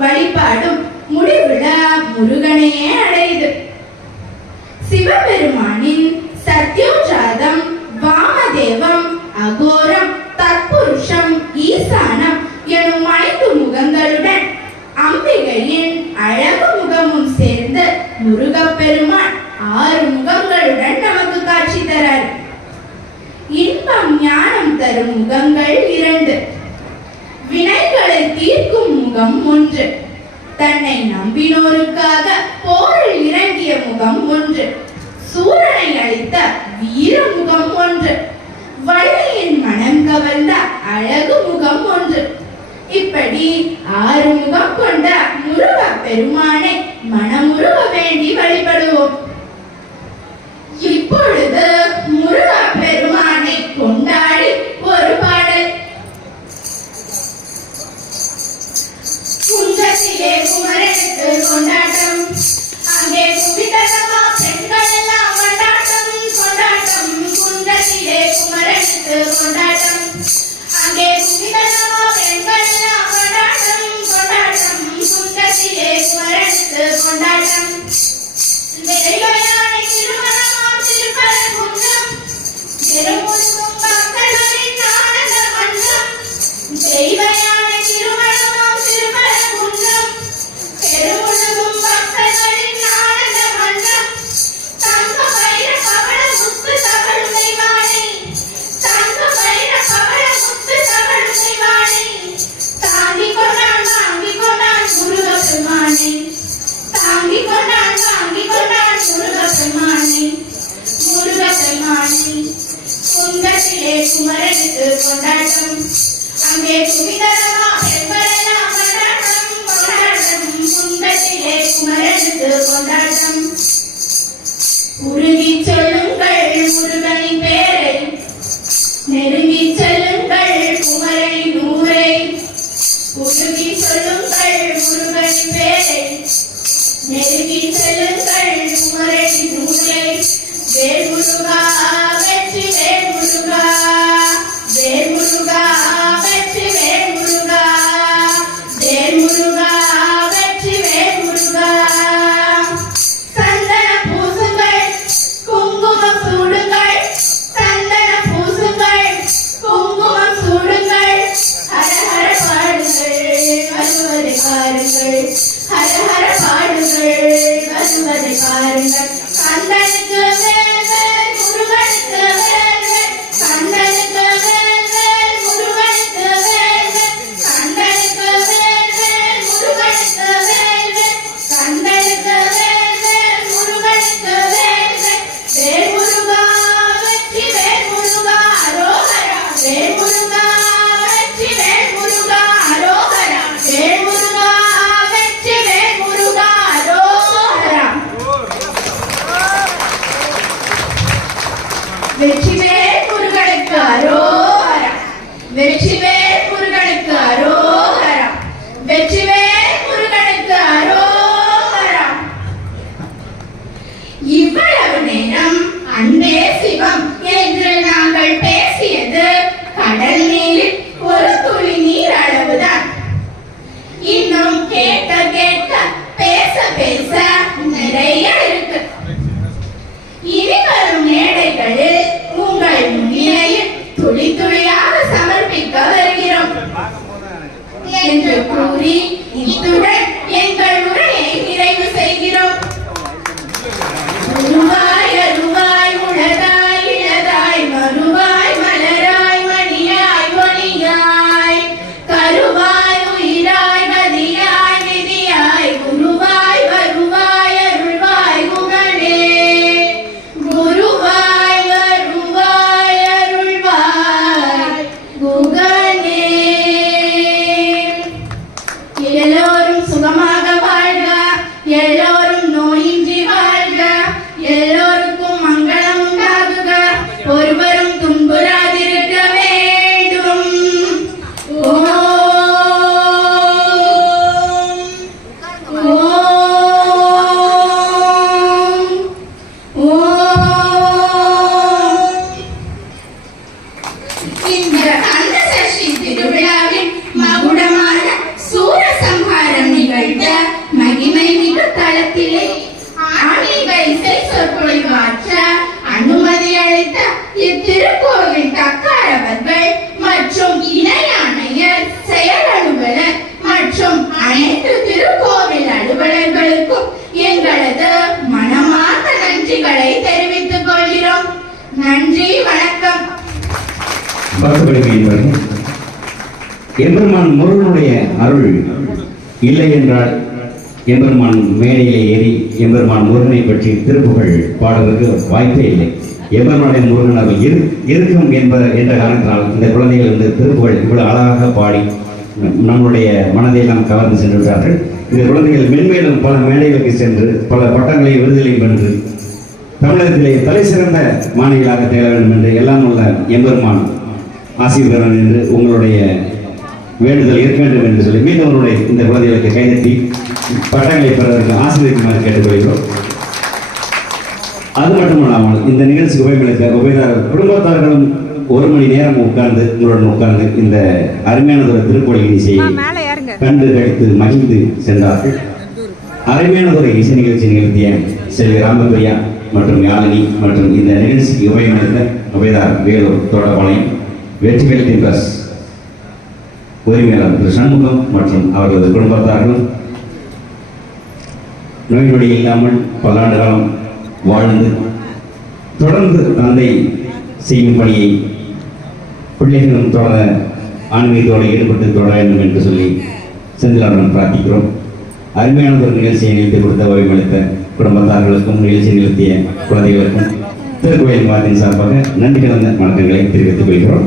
வழிபாடும் முடிவுல முருகனையே அடையுது. சிவபெருமானின் சத்யோஜாதம் வாமதேவம் அகோரம் தற்புருஷம் ஈசானம் எனும் ஐந்து முகங்களுடன் அம்பிகையின் அழகு முகமும் சேர்ந்து முருகப்பெருமான் ஆறு முகங்களுடன் நமக்கு காட்சி தரார். இன்பம் ஞானம் தரும் முகங்கள் இரண்டு. வினைகளை தீர்க்கும் முகம் ஒன்று. தன்னை நம்பினோருக்காக போரில் இறங்கிய முகம் ஒன்று. சூரனை அழித்த வீர முகம் ஒன்று. வள்ளியின் மனம் கவர்ந்த அழகு முகம் ஒன்று. இப்படி ஆறு முகம் கொண்ட முருக பெருமானை கொண்டாட்டம் அங்கே கும்பிதனமா பெண்களெல்லாம் கொண்டாட்டம் கொண்டாட்டம் சுந்தத்திலே சுவரனுக்கு கொண்டாட்டம் வெறிகளான திருமணமாம் திருப்பரம் குன்றம் பெருமுதும் மக்களின் ஆனந்த மன்றம் தெய்வயா തിങ്കളശിലെ ചുമരശിത്ത് കൊണ്ടാട്ടം അമ്മേ സുവിതരമാ പെൺപെല്ലാം കൊണ്ടാട്ടം കൊണ്ടാട്ടം തുമ്പശിലെ ചുമരശിത്ത് കൊണ്ടാട്ടം ഉരുകി ചൊല്ലുങ്കൾ മുരുകനിൻ പേരൻ Leviticus en Yopuri இந்த கந்த சஷ்டி திருவிழாவில் மகுடமான சூரசம்ஹாரம் நிகழ்த்த மகிமை மிகு தளத்திலே பார்க்கப்படுகை எம்பெருமான் முருகனுடைய அருள் இல்லை என்றால் எம்பெருமான் மேடையிலே ஏறி எம்பெருமான் முருகனை பற்றி திருப்புகழ் பாடுவதற்கு வாய்ப்பே இல்லை. எம்பெருமானுடைய முருகன் அருள் இரு இருக்கும் என்ப என்ற காரணத்தினால் இந்த குழந்தைகள் வந்து திருப்புகழ் இவ்வளவு அழகாக பாடி நம்முடைய மனதை எல்லாம் கவர்ந்து சென்றுவிட்டார்கள் இந்த குழந்தைகள் மென்மேலும் பல மேடைகளுக்கு சென்று பல பட்டங்களை விருதுகளை வென்று தமிழகத்திலே தலை சிறந்த மாணவிகளாக திகழ வேண்டும் என்று எல்லாம் உள்ள எம்பெருமான் ஆசீர்வரன் என்று உங்களுடைய வேண்டுதல் இருக்க வேண்டும் என்று சொல்லி மீண்டும் அவருடைய இந்த குழந்தைகளுக்கு கைதட்டி பட்டங்களை பெறுவதற்கு ஆசீர்வதிக்குமாறு கேட்டுக்கொள்கிறோம். அது மட்டுமல்லாமல் இந்த நிகழ்ச்சிக்கு உபயோகிக்க உபயோகாரர் குடும்பத்தார்களும் ஒரு மணி நேரம் உட்கார்ந்து உங்களுடன் உட்கார்ந்து இந்த அருமையான ஒரு திருக்கோயில் இசையை கண்டு கழித்து மகிழ்ந்து சென்றார்கள். அருமையான ஒரு இசை நிகழ்ச்சி நிகழ்த்திய செல்வி ராமபிரியா மற்றும் யாழினி மற்றும் இந்த நிகழ்ச்சிக்கு உபயோகித்த உபயதார் வேலூர் தோட்டபாளையம் வெற்றி திம்பஸ் உரிமையாளர் திரு சண்முகம் மற்றும் அவரது குடும்பத்தார்களும் நோய் நொடி இல்லாமல் பல்லாண்டு காலம் வாழ்ந்து தொடர்ந்து தந்தை செய்யும் பணியை பிள்ளைகளும் தொடர ஆன்மீகத்தோடு ஈடுபட்டு தொடர வேண்டும் என்று சொல்லி செந்திலாருடன் பிரார்த்திக்கிறோம். அருமையான ஒரு நிகழ்ச்சியை நிறுத்தி கொடுத்த ஓய்வளித்த குடும்பத்தார்களுக்கும் நிகழ்ச்சி நிறுத்திய குழந்தைகளுக்கும் திருக்கோயில் மாதத்தின் சார்பாக நன்றி கலந்த வணக்கங்களை தெரிவித்துக் கொள்கிறோம்.